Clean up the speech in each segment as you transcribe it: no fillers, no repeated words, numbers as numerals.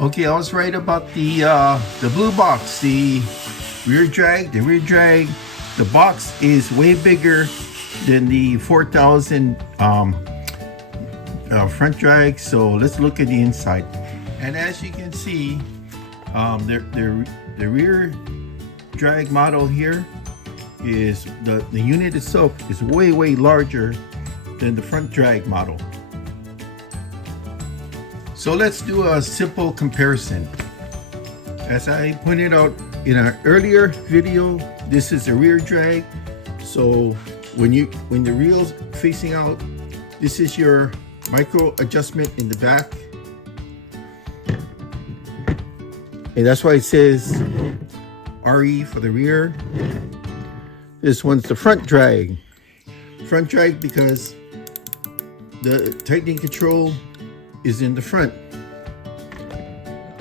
Okay, I was right about the blue box, the rear drag. The rear drag, the box is way bigger than the 4000 front drag. So let's look at the inside. And as you can see, the rear drag model here is the unit itself is way larger than the front drag model. So let's do a simple comparison. As I pointed out in an earlier video, this is a rear drag. So when the reel's facing out, this is your micro adjustment in the back. And that's why it says RE for the rear. This one's the front drag. Front drag because the tightening control is in the front.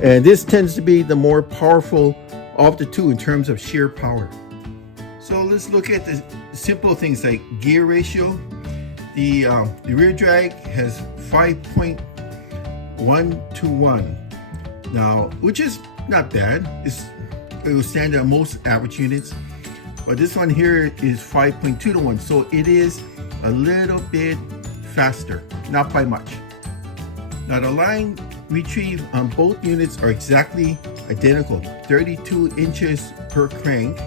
And this tends to be the more powerful of the two in terms of sheer power. So let's look at the simple things like gear ratio. The rear drag has 5.1 to 1. Now, which is not bad. It will stand at most average units. But this one here is 5.2 to 1. So it is a little bit faster, not by much. Now the line retrieve on both units are exactly identical, 32 inches per crank.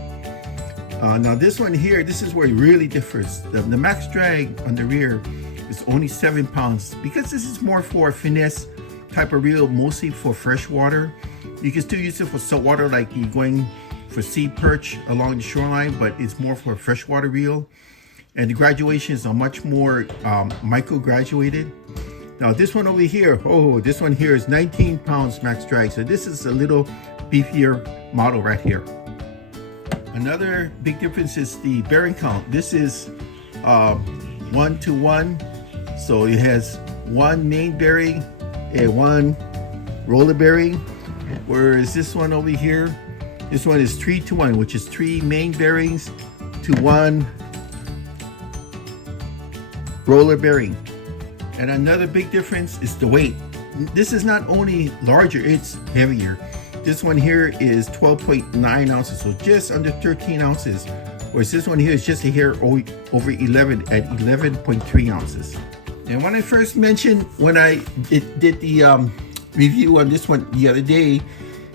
Now this one here, this is where it really differs. The max drag on the rear is only 7 pounds because this is more for a finesse type of reel, mostly for freshwater. You can still use it for saltwater, like you're going for sea perch along the shoreline, but it's more for a freshwater reel. And the graduations are much more micro graduated. Now this one over here, this one here is 19 pounds max drag. So this is a little beefier model right here. Another big difference is the bearing count. This is 1 to 1. So it has one main bearing and one roller bearing. Whereas this one over here, this one is 3 to 1, which is 3 main bearings to 1 roller bearing. And another big difference is the weight. This is not only larger, it's heavier. This one here is 12.9 ounces, so just under 13 ounces. Whereas this one here is just a hair over 11 at 11.3 ounces. And when I first mentioned, when I did the review on this one the other day,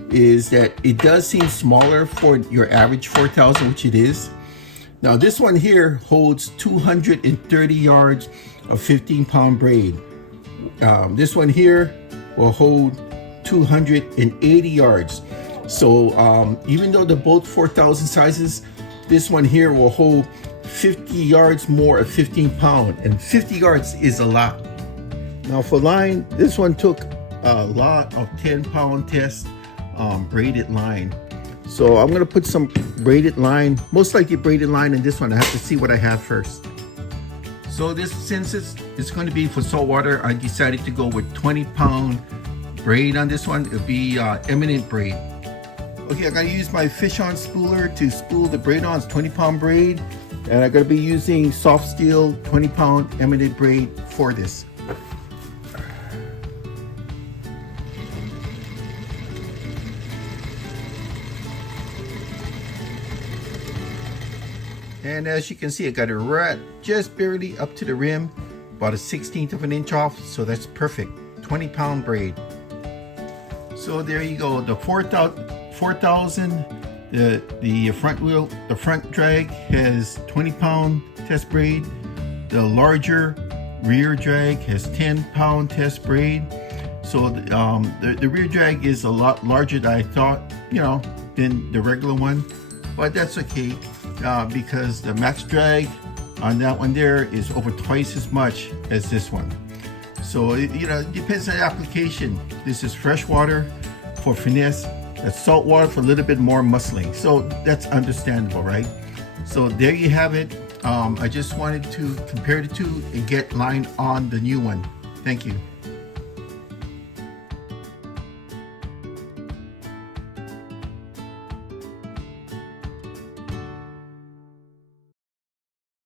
is that it does seem smaller for your average 4000, which it is. Now this one here holds 230 yards of 15-pound braid. This one here will hold 280 yards. So even though they're both 4000 sizes, this one here will hold 50 yards more of 15 pound, and 50 yards is a lot. Now for line, this one took a lot of 10-pound test braided line. So I'm gonna put some braided line, most likely braided line in this one. I have to see what I have first. So this, since it's going to be for saltwater, I decided to go with 20-pound braid on this one. It'll be eminent braid. Okay, I gotta use my fish on spooler to spool the braid on. It's 20-pound braid, and I'm gonna be using soft steel 20-pound eminent braid for this. And as you can see, I got it right just barely up to the rim, about a 1/16 of an inch off, so that's perfect. 20-pound braid. So there you go, the 4000, the front wheel, the front drag has 20-pound test braid. The larger rear drag has 10-pound test braid. So the rear drag is a lot larger than I thought, than the regular one, but that's okay. Because the max drag on that one there is over twice as much as this one. So it depends on the application. This is freshwater for finesse, that's saltwater for a little bit more muscling. So that's understandable, right? So there you have it. I just wanted to compare the two and get line on the new one. Thank you.